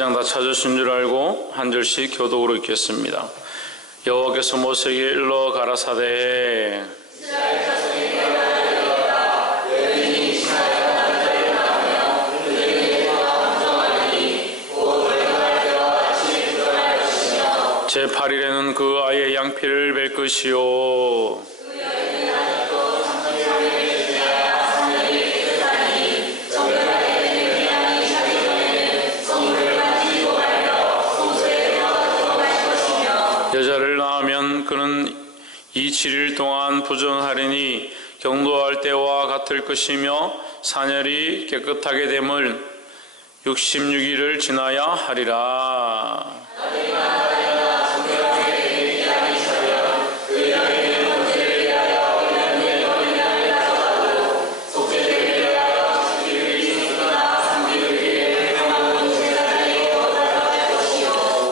제장 다 찾으신 줄 알고 한 절씩 교독으로 읽겠습니다. 여호와께서 모세에게 일러 가라사대 제8일에는 그 아이의 양피를 뵐 것이요 여자를 낳으면 그는 이 7일 동안 부정하리니 경도할 때와 같을 것이며 사녀리 깨끗하게 됨을 66일을 지나야 하리라.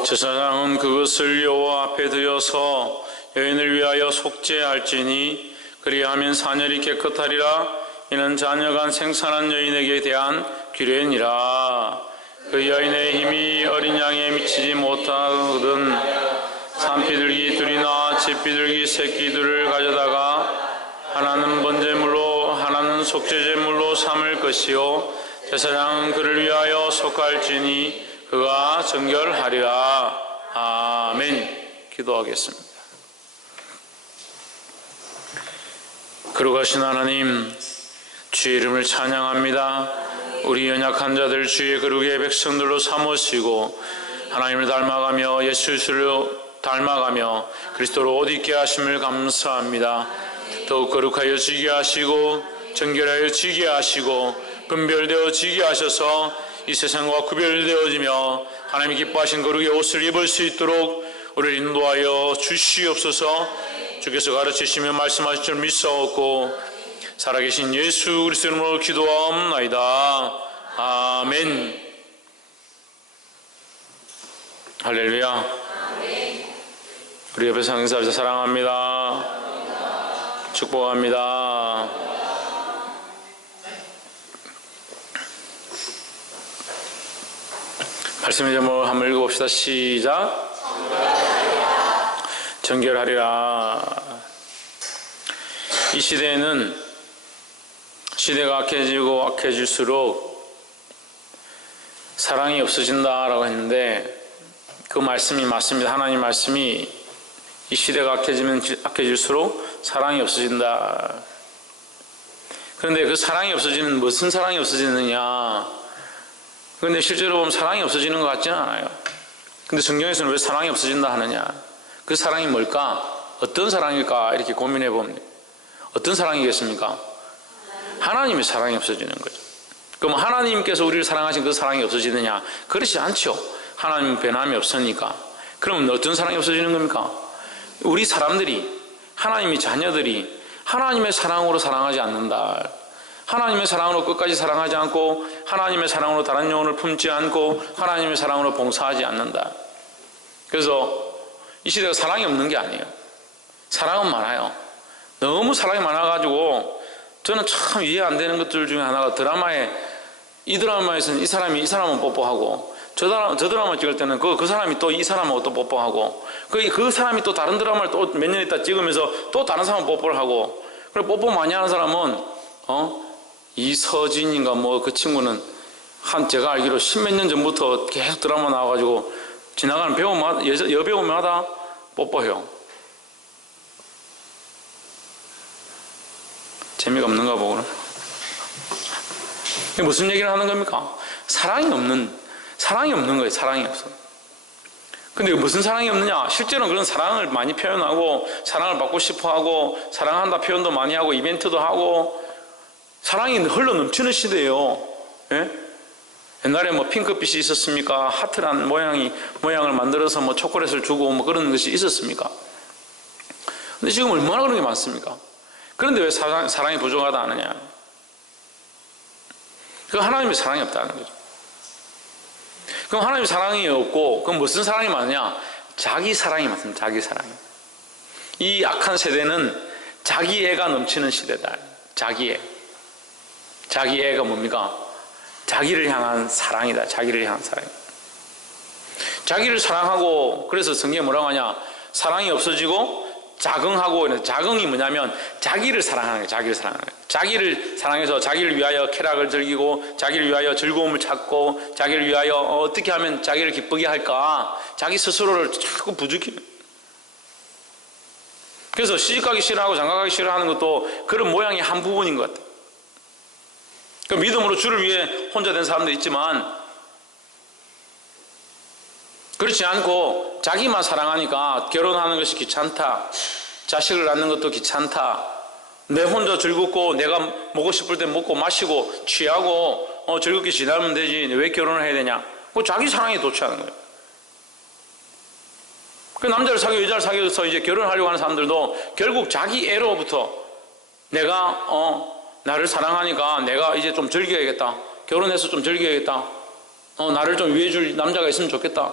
제사장은 그것을 여호와 앞에 드려서 여인을 위하여 속죄할지니 그리하면 사녀리 깨끗하리라. 이는 자녀간 생산한 여인에게 대한 규례니라. 그 여인의 힘이 어린 양에 미치지 못하거든 산비둘기 둘이나 집비둘기 새끼들을 가져다가 하나는 번제물로 하나는 속죄제물로 삼을 것이요 제사장은 그를 위하여 속할지니 그가 정결하리라. 아멘. 기도하겠습니다. 거룩하신 하나님, 주의 이름을 찬양합니다. 우리 연약한 자들 주의 거룩의 백성들로 삼으시고 하나님을 닮아가며 예수를 닮아가며 그리스도로 옷 입게 하심을 감사합니다. 더욱 거룩하여 지게 하시고 정결하여 지게 하시고 분별되어 지게 하셔서 이 세상과 구별되어지며 하나님이 기뻐하신 거룩의 옷을 입을 수 있도록 우리를 인도하여 주시옵소서. 주께서 가르치시며 말씀하실 줄 믿사옵고 살아계신 예수 그리스도 이름으로 기도하옵나이다. 아멘. 할렐루야. 우리 옆에 상인사를 사랑합니다. 축복합니다. 말씀의 제목을 한번 읽어봅시다. 시작. 정결하리라. 이 시대에는 시대가 악해지고 악해질수록 사랑이 없어진다라고 했는데 그 말씀이 맞습니다. 하나님 말씀이 이 시대가 악해질수록 사랑이 없어진다. 그런데 그 사랑이 없어지는 무슨 사랑이 없어지느냐? 그런데 실제로 보면 사랑이 없어지는 것 같지는 않아요. 근데 성경에서는 왜 사랑이 없어진다 하느냐? 그 사랑이 뭘까? 어떤 사랑일까? 이렇게 고민해 보면 어떤 사랑이겠습니까? 하나님의 사랑이 없어지는 거죠. 그럼 하나님께서 우리를 사랑하신 그 사랑이 없어지느냐? 그렇지 않죠. 하나님은 변함이 없으니까. 그러면 어떤 사랑이 없어지는 겁니까? 우리 사람들이, 하나님의 자녀들이 하나님의 사랑으로 사랑하지 않는다. 하나님의 사랑으로 끝까지 사랑하지 않고 하나님의 사랑으로 다른 영혼을 품지 않고 하나님의 사랑으로 봉사하지 않는다. 그래서 이 시대가 사랑이 없는 게 아니에요. 사랑은 많아요. 너무 사랑이 많아가지고 저는 참 이해 안 되는 것들 중에 하나가 이 드라마에서는 이 사람은 뽀뽀하고 저 드라마 찍을 때는 그 사람이 또 이 사람하고 또 뽀뽀하고 그 사람이 또 다른 드라마를 또 몇 년 있다 찍으면서 또 다른 사람 뽀뽀를 하고 그리고 뽀뽀 많이 하는 사람은 이서진인가 뭐 그 친구는 제가 알기로 십몇 년 전부터 계속 드라마 나와가지고 지나가는 배우마다 여배우마다 뽀뽀해요. 재미가 없는가 보구나. 무슨 얘기를 하는 겁니까? 사랑이 없는 거예요. 사랑이 없어. 근데 무슨 사랑이 없느냐? 실제로는 그런 사랑을 많이 표현하고 사랑을 받고 싶어하고 사랑한다 표현도 많이 하고 이벤트도 하고 사랑이 흘러 넘치는 시대예요. 예? 옛날에 뭐 핑크빛이 있었습니까? 하트란 모양을 만들어서 뭐 초콜릿을 주고 뭐 그런 것이 있었습니까? 근데 지금 얼마나 그런 게 많습니까? 그런데 왜 사랑이 부족하다 하느냐? 그 하나님의 사랑이 없다는 거죠. 그럼 하나님의 사랑이 없고 그럼 무슨 사랑이 많으냐? 자기 사랑이 많습니다. 자기 사랑이. 이 악한 세대는 자기애가 넘치는 시대다. 자기애. 자기애가 뭡니까? 자기를 향한 사랑이다. 자기를 향한 사랑. 자기를 사랑하고, 그래서 성경에 뭐라고 하냐, 사랑이 없어지고 자긍하고, 자긍이 뭐냐면 자기를 사랑하는 거예요. 자기를 사랑하는 거예요. 자기를 사랑해서 자기를 위하여 쾌락을 즐기고, 자기를 위하여 즐거움을 찾고, 자기를 위하여 어떻게 하면 자기를 기쁘게 할까, 자기 스스로를 자꾸 부추기는. 그래서 시집가기 싫어하고 장가가기 싫어하는 것도 그런 모양의 한 부분인 것 같아요. 그 믿음으로 주를 위해 혼자 된 사람도 있지만, 그렇지 않고 자기만 사랑하니까 결혼하는 것이 귀찮다, 자식을 낳는 것도 귀찮다, 내 혼자 즐겁고 내가 먹고 싶을 때 먹고 마시고 취하고 즐겁게 지내면 되지 왜 결혼을 해야 되냐, 그 자기 사랑에 도취하는 거예요. 그 남자를 사귀고 여자를 사귀어서 이제 결혼하려고 하는 사람들도 결국 자기 애로부터 내가 나를 사랑하니까 내가 이제 좀 즐겨야겠다, 결혼해서 좀 즐겨야겠다, 나를 좀 위해줄 남자가 있으면 좋겠다,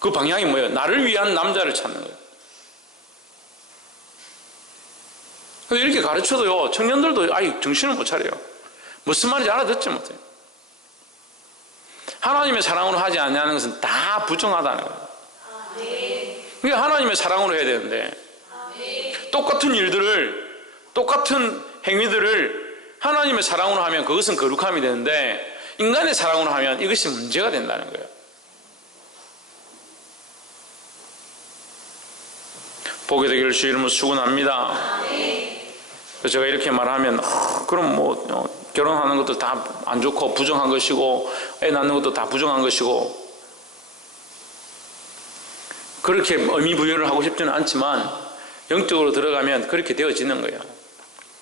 그 방향이 뭐예요? 나를 위한 남자를 찾는 거예요. 근데 이렇게 가르쳐도요, 청년들도 아예 정신을 못 차려요. 무슨 말인지 알아듣지 못해요. 하나님의 사랑으로 하지 않냐는 것은 다 부정하다는 거예요. 그러니까 하나님의 사랑으로 해야 되는데, 똑같은 일들을, 똑같은 행위들을 하나님의 사랑으로 하면 그것은 거룩함이 되는데, 인간의 사랑으로 하면 이것이 문제가 된다는 거예요. 보게 되기를 주 이름으로 축원합니다. 제가 이렇게 말하면 그럼 뭐 결혼하는 것도 다 안 좋고 부정한 것이고 애 낳는 것도 다 부정한 것이고, 그렇게 의미 부여를 하고 싶지는 않지만 영적으로 들어가면 그렇게 되어지는 거예요.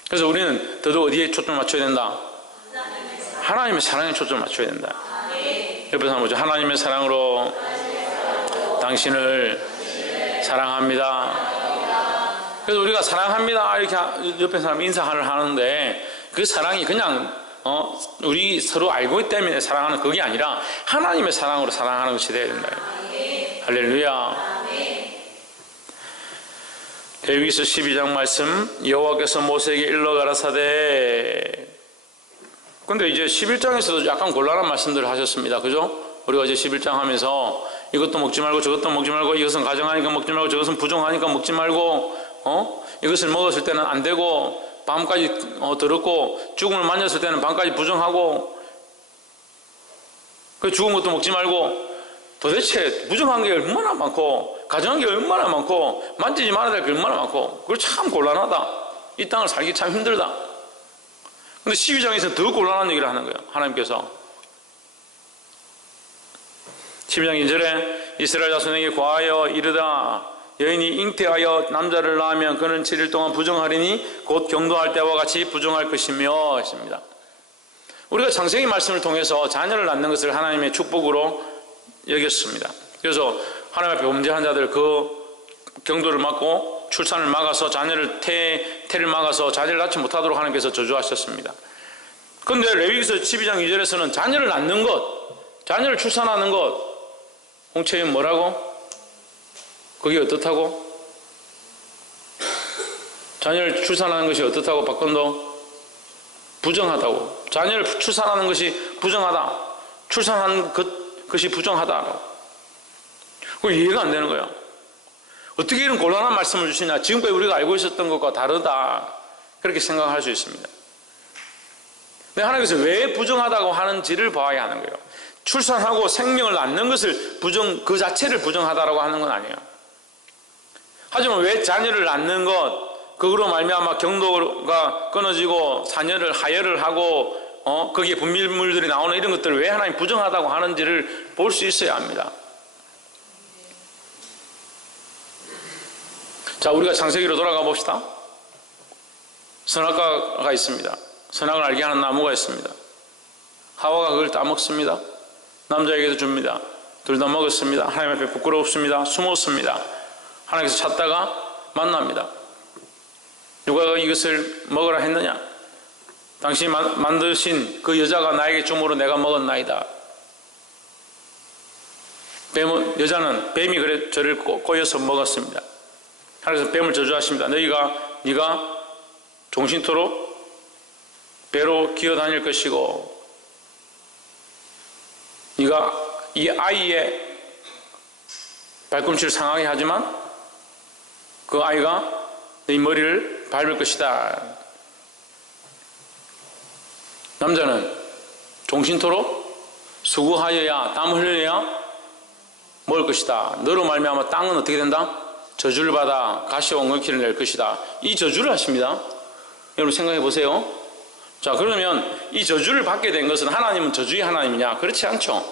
그래서 우리는 더더욱 어디에 초점을 맞춰야 된다? 하나님의 사랑에 초점을 맞춰야 된다. 옆에 사람 보죠. 하나님의 사랑으로 당신을 사랑합니다. 그래서 우리가 사랑합니다 이렇게 옆에 사람 인사를 하는데, 그 사랑이 그냥 우리 서로 알고 있기 때문에 사랑하는 그게 아니라 하나님의 사랑으로 사랑하는 것이 되어야 된다. 할렐루야. 레위기서 12장 말씀, 여호와께서 모세에게 일러 가라사대. 근데 이제 11장에서도 약간 곤란한 말씀들을 하셨습니다. 그죠? 우리가 이제 11장 하면서 이것도 먹지 말고 저것도 먹지 말고, 이것은 가정하니까 먹지 말고 저것은 부정하니까 먹지 말고, 이것을 먹었을 때는 안 되고, 밤까지 들었고, 죽음을 만졌을 때는 밤까지 부정하고, 그 죽은 것도 먹지 말고, 도대체 부정한 게 얼마나 많고, 가정한 게 얼마나 많고, 만지지 말아야 될 게 얼마나 많고, 그걸 참 곤란하다. 이 땅을 살기 참 힘들다. 근데 12장에서 더 곤란한 얘기를 하는 거예요. 하나님께서 12장 2절에 이스라엘 자손에게 고하여 이르다, 여인이 잉태하여 남자를 낳으면 그는 7일 동안 부정하리니 곧 경도할 때와 같이 부정할 것이며 했습니다. 우리가 창세기 말씀을 통해서 자녀를 낳는 것을 하나님의 축복으로 여겼습니다. 그래서 하나님 앞에 범죄한 자들 그 경도를 막고 출산을 막아서 자녀를 태를 막아서 자녀를 낳지 못하도록 하나님께서 저주하셨습니다. 그런데 레위기서 12장 2절에서는 자녀를 낳는 것, 자녀를 출산하는 것, 홍채인 뭐라고? 그게 어떻다고? 자녀를 출산하는 것이 어떻다고? 박건도 부정하다고. 자녀를 출산하는 것이 부정하다. 출산하는 것이 부정하다. 그거 이해가 안 되는 거예요. 어떻게 이런 곤란한 말씀을 주시냐? 지금까지 우리가 알고 있었던 것과 다르다. 그렇게 생각할 수 있습니다. 근데 하나님께서 왜 부정하다고 하는지를 봐야 하는 거예요. 출산하고 생명을 낳는 것을 그 자체를 부정하다라고 하는 건 아니에요. 하지만 왜 자녀를 낳는 것, 그거로 말미암아 경도가 끊어지고 자녀를 하혈을 하고 거기에 분비물들이 나오는 이런 것들을 왜 하나님 부정하다고 하는지를 볼 수 있어야 합니다. 자, 우리가 창세기로 돌아가 봅시다. 선악과가 있습니다. 선악을 알게 하는 나무가 있습니다. 하와가 그걸 따먹습니다. 남자에게도 줍니다. 둘 다 먹었습니다. 하나님 앞에 부끄럽습니다. 숨었습니다. 하나님께서 찾다가 만납니다. 누가 이것을 먹으라 했느냐? 당신이 만드신 그 여자가 나에게 주므로 내가 먹었나이다. 여자는 뱀이 그래 저를 꼬여서 먹었습니다. 하나님께서 뱀을 저주하십니다. 네가 종신토록 배로 기어다닐 것이고, 네가 이 아이의 발꿈치를 상하게 하지만 그 아이가 네 머리를 밟을 것이다. 남자는 종신토록 수고하여야 땀 흘려야 먹을 것이다. 너로 말미암아 땅은 어떻게 된다? 저주를 받아 가시와 엉겅퀴를 낼 것이다. 이 저주를 하십니다. 여러분 생각해 보세요. 자, 그러면 이 저주를 받게 된 것은 하나님은 저주의 하나님이냐? 그렇지 않죠.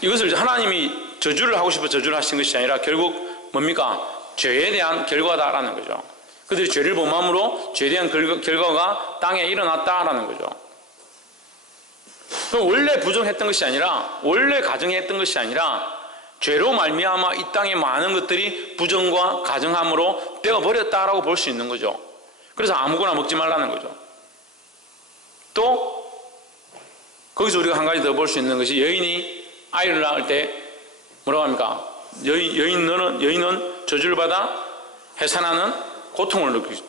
이것을 하나님이 저주를 하고 싶어 저주를 하신 것이 아니라 결국 뭡니까? 죄에 대한 결과다라는 거죠. 그들이 죄를 범함으로 죄에 대한 결과가 땅에 일어났다라는 거죠. 그럼 원래 부정했던 것이 아니라, 원래 가정했던 것이 아니라 죄로 말미암아 이 땅의 많은 것들이 부정과 가정함으로 되어버렸다라고 볼 수 있는 거죠. 그래서 아무거나 먹지 말라는 거죠. 또 거기서 우리가 한 가지 더 볼 수 있는 것이, 여인이 아이를 낳을 때 뭐라고 합니까? 여인은 저주를 받아 해산하는 고통을 느끼죠.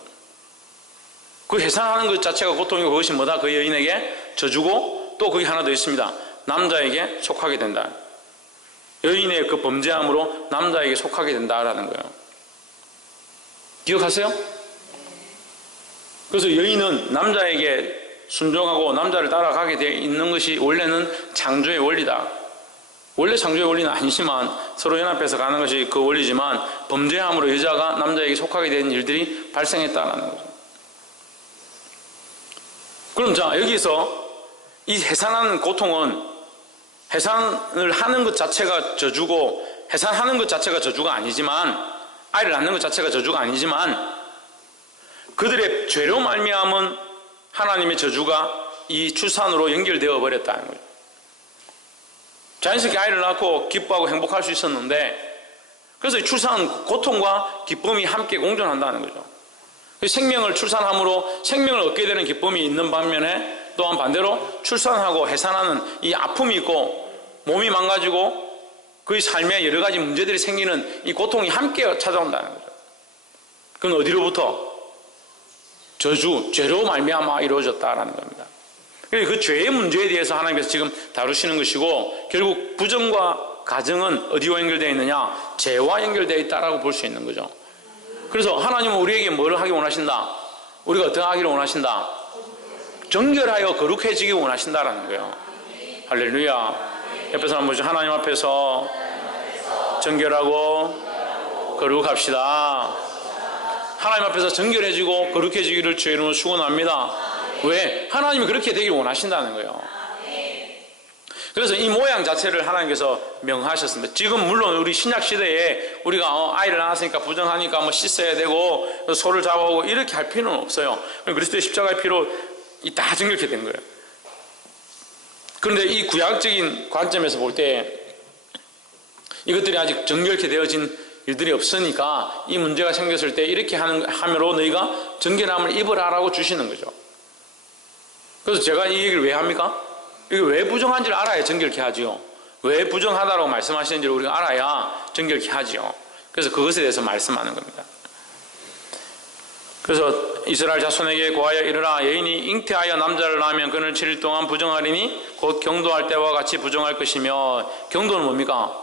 그 해산하는 것 자체가 고통이고, 그것이 뭐다? 그 여인에게 저주고, 또 거기 하나 더 있습니다. 남자에게 속하게 된다. 여인의 그 범죄함으로 남자에게 속하게 된다라는 거예요. 기억하세요? 그래서 여인은 남자에게 순종하고 남자를 따라가게 되어 있는 것이 원래는 창조의 원리다. 원래 창조의 원리는 아니지만 서로 연합해서 가는 것이 그 원리지만, 범죄함으로 여자가 남자에게 속하게 되는 일들이 발생했다는 거죠. 그럼 자, 여기서 이 해산하는 고통은, 해산을 하는 것 자체가 저주고, 해산하는 것 자체가 저주가 아니지만, 아이를 낳는 것 자체가 저주가 아니지만, 그들의 죄로 말미암은 하나님의 저주가 이 출산으로 연결되어 버렸다는 거죠. 자연스럽게 아이를 낳고 기뻐하고 행복할 수 있었는데, 그래서 출산은 고통과 기쁨이 함께 공존한다는 거죠. 생명을 출산함으로 생명을 얻게 되는 기쁨이 있는 반면에, 또한 반대로 출산하고 해산하는 이 아픔이 있고 몸이 망가지고 그의 삶에 여러 가지 문제들이 생기는 이 고통이 함께 찾아온다는 거죠. 그건 어디로부터? 저주, 죄로 말미암아 이루어졌다라는 겁니다. 그 죄의 문제에 대해서 하나님께서 지금 다루시는 것이고, 결국 부정과 가정은 어디와 연결되어 있느냐? 죄와 연결되어 있다라고 볼 수 있는 거죠. 그래서 하나님은 우리에게 뭐를 하기 원하신다? 우리가 어떻게 하기를 원하신다? 정결하여 거룩해지기 원하신다라는 거예요. 할렐루야. 옆에서 한번 보죠. 하나님 앞에서 정결하고 거룩합시다. 하나님 앞에서 정결해지고 거룩해지기를 주의 이름으로 축원합니다. 왜? 하나님이 그렇게 되길 원하신다는 거예요. 그래서 이 모양 자체를 하나님께서 명하셨습니다. 지금 물론 우리 신약 시대에 우리가 아이를 낳았으니까 부정하니까 뭐 씻어야 되고 소를 잡아오고 이렇게 할 필요는 없어요. 그리스도의 십자가의 피로 다 정결케 된 거예요. 그런데 이 구약적인 관점에서 볼 때 이것들이 아직 정결케 되어진 일들이 없으니까 이 문제가 생겼을 때 이렇게 함으로 너희가 정결함을 입으라라고 주시는 거죠. 그래서 제가 이 얘기를 왜 합니까? 이게 왜 부정한지를 알아야 정결케 하지요. 왜 부정하다라고 말씀하시는지를 우리가 알아야 정결케 하지요. 그래서 그것에 대해서 말씀하는 겁니다. 그래서 이스라엘 자손에게 고하여 이르라. 여인이 잉태하여 남자를 낳으면 그는 7일 동안 부정하리니 곧 경도할 때와 같이 부정할 것이며. 경도는 뭡니까?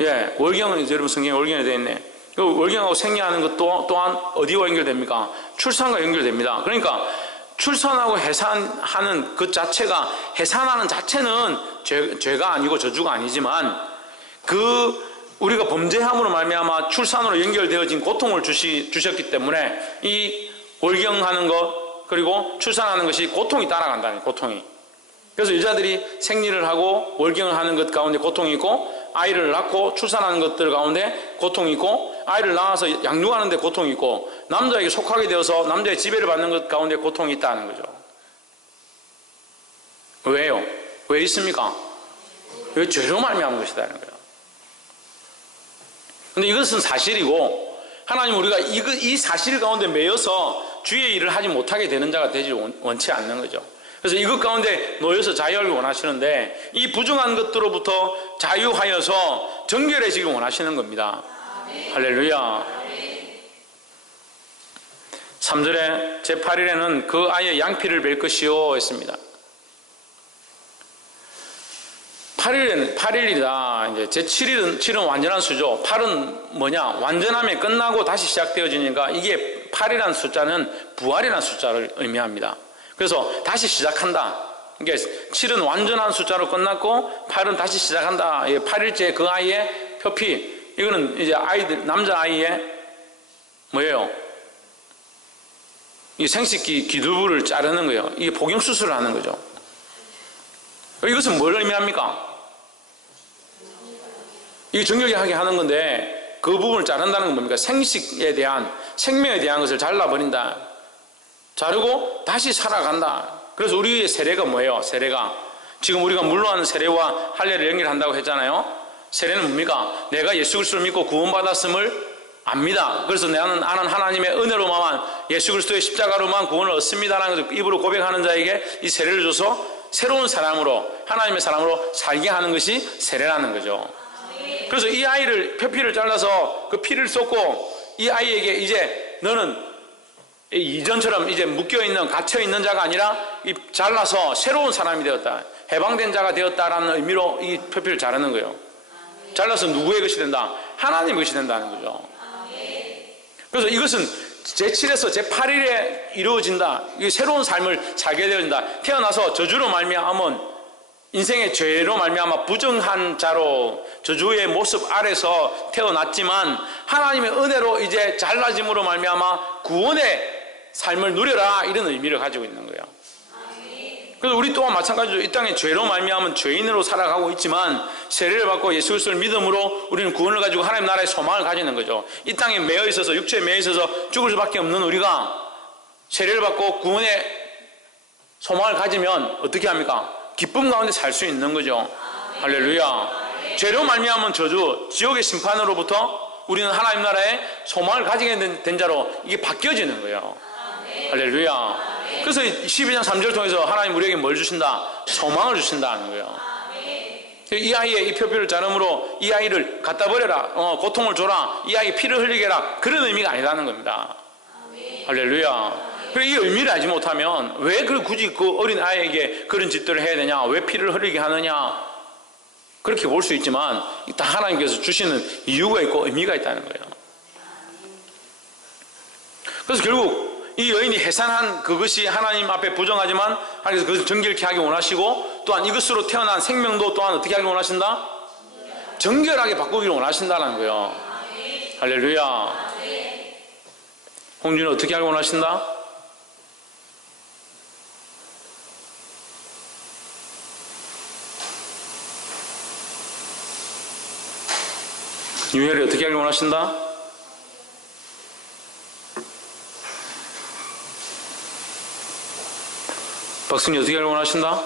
예, 월경은 여러분 성경에 월경에 되어 있네. 그 월경하고 생리하는 것 또한 어디와 연결됩니까? 출산과 연결됩니다. 그러니까 출산하고 해산하는 그 자체가, 해산하는 자체는 죄가 아니고 저주가 아니지만, 우리가 범죄함으로 말미암아 출산으로 연결되어진 고통을 주셨기 때문에 이 월경하는 것 그리고 출산하는 것이 고통이 따라간다는, 고통이. 그래서 여자들이 생리를 하고 월경을 하는 것 가운데 고통이 있고, 아이를 낳고 출산하는 것들 가운데 고통이 있고, 아이를 낳아서 양육하는 데 고통이 있고, 남자에게 속하게 되어서 남자의 지배를 받는 것 가운데 고통이 있다는 거죠. 왜요? 왜 있습니까? 왜 죄로 말미암은 것이다는 거예요. 근데 이것은 사실이고, 하나님 우리가 이 사실 가운데 매여서 주의 일을 하지 못하게 되는 자가 되지 원치 않는 거죠. 그래서 이것 가운데 놓여서 자유하길 원하시는데, 이 부정한 것들로부터 자유하여서 정결해지길 원하시는 겁니다. 아멘. 할렐루야. 아멘. 3절에 제8일에는 그 아이의 양피를 뵐 것이요 했습니다. 8일이다. 이제 제7일은 완전한 수죠. 8은 뭐냐? 완전함에 끝나고 다시 시작되어지니까 이게 8이라는 숫자는 부활이라는 숫자를 의미합니다. 그래서 다시 시작한다. 그러니까 7은 완전한 숫자로 끝났고 8은 다시 시작한다. 8일째 그 아이의 표피. 이거는 이제 아이들, 남자아이의 뭐예요? 이 생식기 기두부를 자르는 거예요. 이게 복용수술을 하는 거죠. 이것은 뭘 의미합니까? 이게 정결하게 하는 건데 그 부분을 자른다는 건 뭡니까? 생식에 대한, 생명에 대한 것을 잘라버린다. 자르고 다시 살아간다. 그래서 우리의 세례가 뭐예요? 세례가 지금 우리가 물로하는 세례와 할례를 연결한다고 했잖아요. 세례는 뭡니까? 내가 예수 그리스도를 믿고 구원받았음을 압니다. 그래서 나는 하나님의 은혜로만 예수 그리스도의 십자가로만 구원을 얻습니다라는 것을 입으로 고백하는 자에게 이 세례를 줘서 새로운 사람으로, 하나님의 사람으로 살게 하는 것이 세례라는 거죠. 그래서 이 아이를 표피를 잘라서 그 피를 쏟고 이 아이에게 이제 너는 이전처럼 이제 묶여있는, 갇혀있는 자가 아니라 이 잘라서 새로운 사람이 되었다, 해방된 자가 되었다라는 의미로 이 표피를 자르는 거예요. 잘라서 누구의 것이 된다? 하나님의 것이 된다는 거죠. 그래서 이것은 제7에서 제8일에 이루어진다. 이 새로운 삶을 살게 되어진다. 태어나서 저주로 말미암은, 인생의 죄로 말미암아 부정한 자로 저주의 모습 아래서 태어났지만 하나님의 은혜로 이제 잘라짐으로 말미암아 구원의 삶을 누려라, 이런 의미를 가지고 있는 거예요. 그래서 우리 또한 마찬가지로 이 땅에 죄로 말미암은 죄인으로 살아가고 있지만 세례를 받고 예수 그리스도를 믿음으로 우리는 구원을 가지고 하나님 나라의 소망을 가지는 거죠. 이 땅에 매여 있어서, 육체에 매여 있어서 죽을 수밖에 없는 우리가 세례를 받고 구원의 소망을 가지면 어떻게 합니까? 기쁨 가운데 살 수 있는 거죠. 할렐루야. 죄로 말미암은 저주, 지옥의 심판으로부터 우리는 하나님 나라의 소망을 가지게 된 자로 이게 바뀌어지는 거예요. 할렐루야. 그래서 12장 3절 통해서 하나님 우리에게 뭘 주신다? 소망을 주신다는 거예요. 이 아이의 이 표피를 자름으로 이 아이를 갖다 버려라, 고통을 줘라, 이 아이 피를 흘리게 해라, 그런 의미가 아니라는 겁니다. 할렐루야. 이 의미를 알지 못하면 왜 굳이 그 어린 아이에게 그런 짓들을 해야 되냐, 왜 피를 흘리게 하느냐, 그렇게 볼 수 있지만 다 하나님께서 주시는 이유가 있고 의미가 있다는 거예요. 그래서 결국 이 여인이 해산한 그것이 하나님 앞에 부정하지만 하나님께서 그것을 정결케 하기 원하시고, 또한 이것으로 태어난 생명도 또한 어떻게 하기 원하신다? 정결하게 바꾸기를 원하신다는 거예요. 할렐루야. 홍준이 어떻게 하기 원하신다? 유혈이 어떻게 하길 원하신다? 박승희 어떻게 하길 원하신다?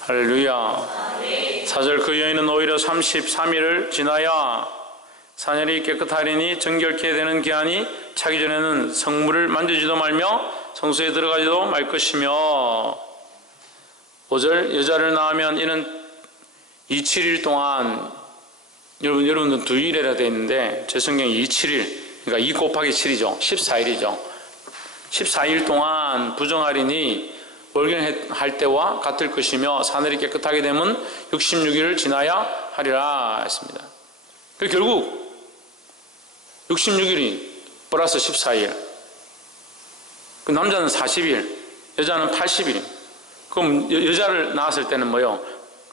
할렐루야. 4절 그 여인은 오히려 33일을 지나야 사녀리 깨끗하리니 정결케 되는 기한이 차기 전에는 성물을 만지지도 말며 성소에 들어가지도 말 것이며, 5절 여자를 낳으면 이는 27일 동안, 여러분은 2일이라 되어 있는데 제 성경이 27일, 그러니까 2 곱하기 7이죠. 14일이죠. 14일 동안 부정하리니 월경할 때와 같을 것이며 사늘이 깨끗하게 되면 66일을 지나야 하리라 했습니다. 결국 66일이 플러스 14일, 그 남자는 40일, 여자는 80일. 그럼 여자를 낳았을 때는 뭐요?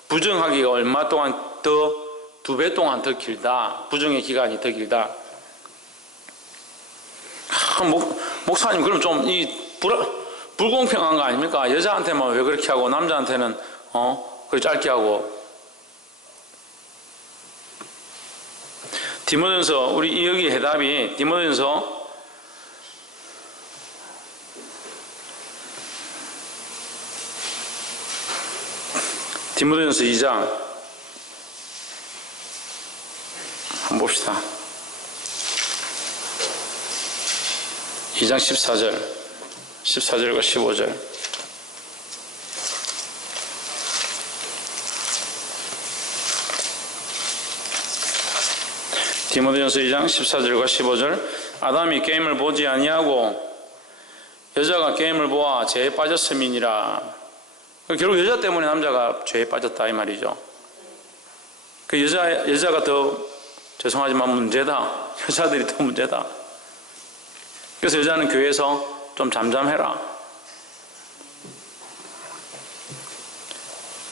부정하기가 얼마 동안 더, 2배 동안 더 길다. 부정의 기간이 더 길다. 목사님, 그럼 좀 불공평한 거 아닙니까? 여자한테만 왜 그렇게 하고 남자한테는 그렇게 짧게 하고. 디모데전서, 우리 여기 해답이 디모데전서 2장 한번 봅시다. 2장 14절과 15절. 디모데전서 2장 14절과 15절. 아담이 게임을 보지 아니하고 여자가 게임을 보아 죄에 빠졌음이니라. 결국 여자 때문에 남자가 죄에 빠졌다 이 말이죠. 그 여자가 더 죄송하지만 문제다. 여자들이 더 문제다. 그래서 여자는 교회에서 좀 잠잠해라.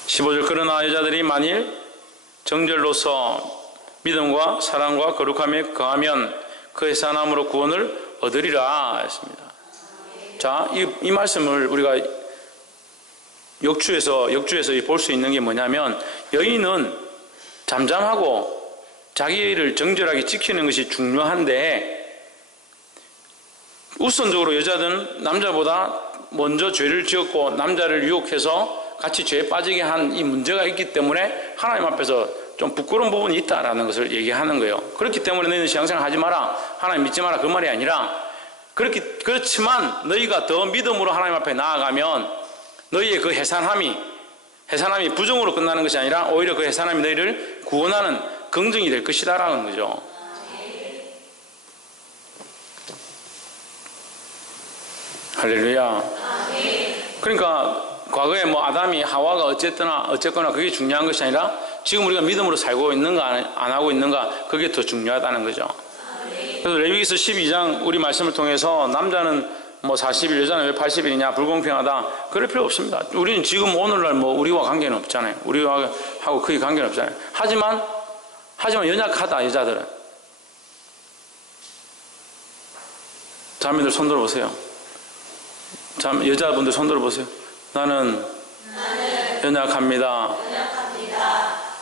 15절 그러나 여자들이 만일 정절로서 믿음과 사랑과 거룩함에 거하면 그 해산함으로 구원을 얻으리라 했습니다. 자, 이 말씀을 우리가 역주에서 볼 수 있는 게 뭐냐면 여인은 잠잠하고 자기를 정결하게 지키는 것이 중요한데 우선적으로 여자들은 남자보다 먼저 죄를 지었고 남자를 유혹해서 같이 죄에 빠지게 한 이 문제가 있기 때문에 하나님 앞에서 좀 부끄러운 부분이 있다라는 것을 얘기하는 거예요. 그렇기 때문에 너희는 신앙생활 하지 마라, 하나님 믿지 마라 그 말이 아니라 그렇지만 너희가 더 믿음으로 하나님 앞에 나아가면 너희의 그 해산함이 부정으로 끝나는 것이 아니라 오히려 그 해산함이 너희를 구원하는 긍정이 될 것이다라는 거죠. 할렐루야. 그러니까 과거에 뭐 아담이 하와가 어쨌거나 그게 중요한 것이 아니라 지금 우리가 믿음으로 살고 있는가 안 하고 있는가 그게 더 중요하다는 거죠. 그래서 레위기서 12장 우리 말씀을 통해서 남자는 뭐 40일 여자는 왜 80일이냐 불공평하다 그럴 필요 없습니다. 우리는 지금 오늘날 뭐 우리와 관계는 없잖아요. 우리와 하고 크게 관계는 없잖아요. 하지만 연약하다 여자들은. 자매들 손 들어보세요. 여자분들 손 들어보세요. 나는 연약합니다.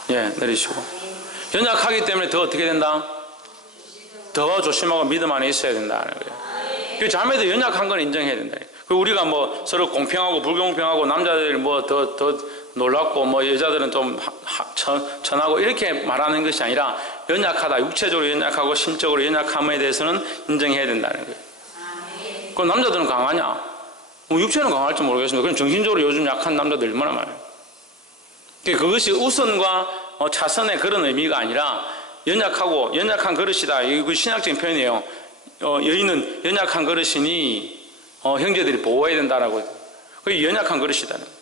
예, 내리시고. 연약하기 때문에 더 어떻게 된다? 더 조심하고 믿음 안에 있어야 된다는 거예요. 그 자매들 연약한 건 인정해야 된다. 그리고 우리가 뭐 서로 공평하고 불공평하고 남자들이 뭐 더 놀랍고 뭐 여자들은 좀 천하고 이렇게 말하는 것이 아니라 연약하다. 육체적으로 연약하고 심적으로 연약함에 대해서는 인정해야 된다는 거예요. 그럼 남자들은 강하냐? 뭐 육체는 강할지 모르겠습니다. 그럼 정신적으로 요즘 약한 남자들 얼마나 많아요. 그것이 우선과 차선의 그런 의미가 아니라 연약한 그릇이다. 이거 신학적인 표현이에요. 여인은 연약한 그릇이니 형제들이 보호해야 된다라고. 그게 연약한 그릇이다는.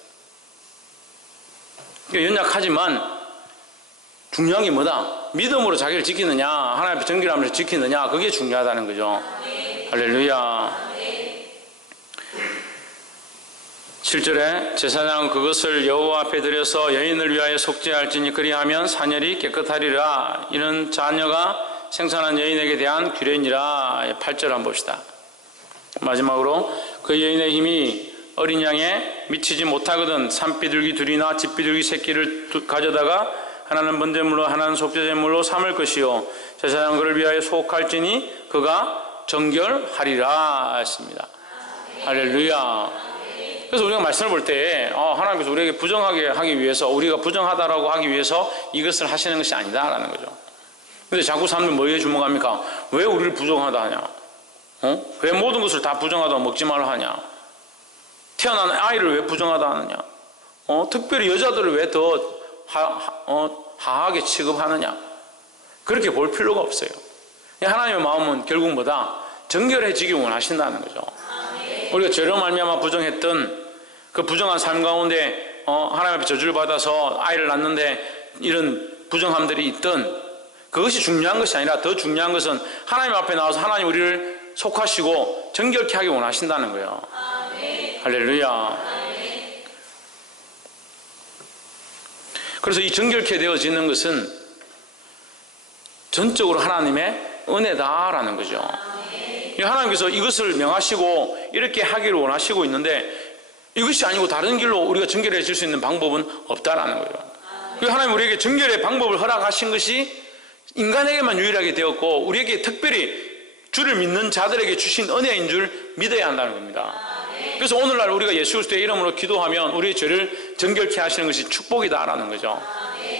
연약하지만 중요한 게 뭐다? 믿음으로 자기를 지키느냐, 하나님의 정결함을 지키느냐, 그게 중요하다는 거죠. 할렐루야. 7절에 제사장은 그것을 여호와 앞에 드려서 여인을 위하여 속죄할지니 그리하면 사녀리 깨끗하리라. 이는 자녀가 생산한 여인에게 대한 규례니라. 8절 한번 봅시다. 마지막으로 그 여인의 힘이 어린 양에 미치지 못하거든 산비둘기 둘이나 집비둘기 새끼를 가져다가 하나는 번제물로 하나는 속죄제물로 삼을 것이요 제사장 그를 위하여 속할지니 그가 정결하리라 했습니다. 할렐루야. 그래서 우리가 말씀을 볼 때 하나님께서 우리에게 부정하게 하기 위해서 우리가 부정하다라고 하기 위해서 이것을 하시는 것이 아니다라는 거죠. 근데 자꾸 사람들은 뭐에 주목합니까? 왜 우리를 부정하다 하냐? 왜 모든 것을 다 부정하다 먹지 말라 하냐? 태어난 아이를 왜 부정하다 하느냐? 특별히 여자들을 왜 더 하하게 취급하느냐? 그렇게 볼 필요가 없어요. 하나님의 마음은 결국 뭐다? 정결해지기 원하신다는 거죠. 우리가 죄로 말미암아 부정했던 그 부정한 삶 가운데 하나님 앞에 저주를 받아서 아이를 낳는데 이런 부정함들이 있던 그것이 중요한 것이 아니라 더 중요한 것은 하나님 앞에 나와서 하나님 우리를 속하시고 정결케 하기 원하신다는 거예요. 아멘. 할렐루야. 아멘. 그래서 이 정결케 되어지는 것은 전적으로 하나님의 은혜다라는 거죠. 하나님께서 이것을 명하시고 이렇게 하기를 원하시고 있는데 이것이 아니고 다른 길로 우리가 정결해질 수 있는 방법은 없다라는 거예요. 하나님 우리에게 정결의 방법을 허락하신 것이 인간에게만 유일하게 되었고 우리에게 특별히 주를 믿는 자들에게 주신 은혜인 줄 믿어야 한다는 겁니다. 그래서 오늘날 우리가 예수 그리스도의 이름으로 기도하면 우리의 죄를 정결케 하시는 것이 축복이다라는 거죠.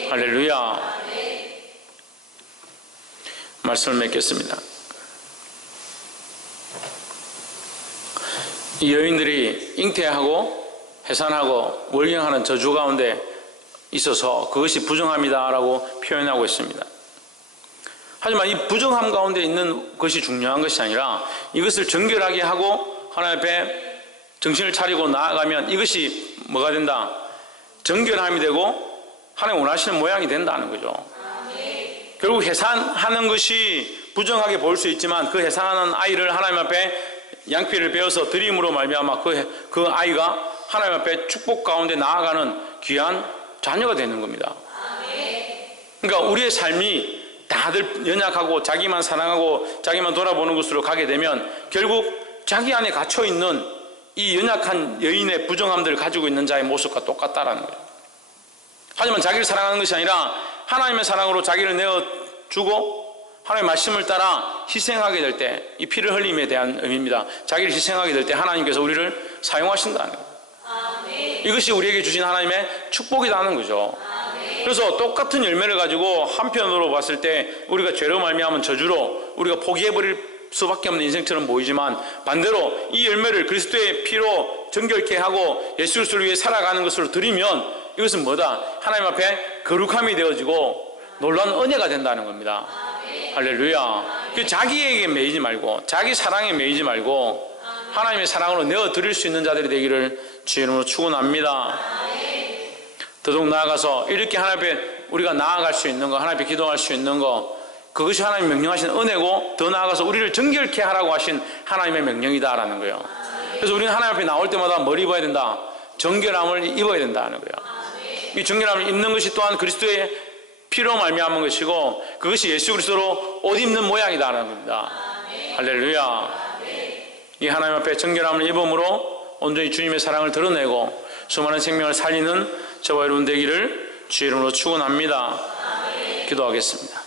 할렐루야. 말씀을 맺겠습니다. 이 여인들이 잉태하고 해산하고 월경하는 저주 가운데 있어서 그것이 부정함이다라고 표현하고 있습니다. 하지만 이 부정함 가운데 있는 것이 중요한 것이 아니라 이것을 정결하게 하고 하나님 앞에 정신을 차리고 나아가면 이것이 뭐가 된다? 정결함이 되고 하나님 원하시는 모양이 된다는 거죠. 결국 해산하는 것이 부정하게 보일 수 있지만 그 해산하는 아이를 하나님 앞에 양피를 베어서 드림으로 말미암아 그 아이가 하나님 앞에 축복 가운데 나아가는 귀한 자녀가 되는 겁니다. 그러니까 우리의 삶이 다들 연약하고 자기만 사랑하고 자기만 돌아보는 것으로 가게 되면 결국 자기 안에 갇혀있는 이 연약한 여인의 부정함들을 가지고 있는 자의 모습과 똑같다라는 거예요. 하지만 자기를 사랑하는 것이 아니라 하나님의 사랑으로 자기를 내어주고 하나님의 말씀을 따라 희생하게 될 때, 이 피를 흘림에 대한 의미입니다. 자기를 희생하게 될 때 하나님께서 우리를 사용하신다는 거예요. 이것이 우리에게 주신 하나님의 축복이라는 거죠. 그래서 똑같은 열매를 가지고 한편으로 봤을 때 우리가 죄로 말미암은 저주로 우리가 포기해버릴 수밖에 없는 인생처럼 보이지만 반대로 이 열매를 그리스도의 피로 정결케 하고 예수 그리스도를 위해 살아가는 것으로 드리면 이것은 뭐다? 하나님 앞에 거룩함이 되어지고 놀라운 은혜가 된다는 겁니다. 할렐루야. 자기에게 매이지 말고 자기 사랑에 매이지 말고 하나님의 사랑으로 내어드릴 수 있는 자들이 되기를 주의 이름으로 축원합니다. 더더욱 나아가서 이렇게 하나님 앞에 우리가 나아갈 수 있는 거, 하나님 앞에 기도할 수 있는 거, 그것이 하나님 명령하신 은혜고 더 나아가서 우리를 정결케 하라고 하신 하나님의 명령이다라는 거예요. 그래서 우리는 하나님 앞에 나올 때마다 뭘 입어야 된다? 정결함을 입어야 된다는 거예요. 이 정결함을 입는 것이 또한 그리스도의 피로 말미암은 것이고 그것이 예수 그리스도로 옷 입는 모양이다라는 겁니다. 할렐루야. 이 하나님 앞에 정결함을 입음으로 온전히 주님의 사랑을 드러내고 수많은 생명을 살리는 저와 여러분 되기를 주의 이름으로 축원합니다. 기도하겠습니다.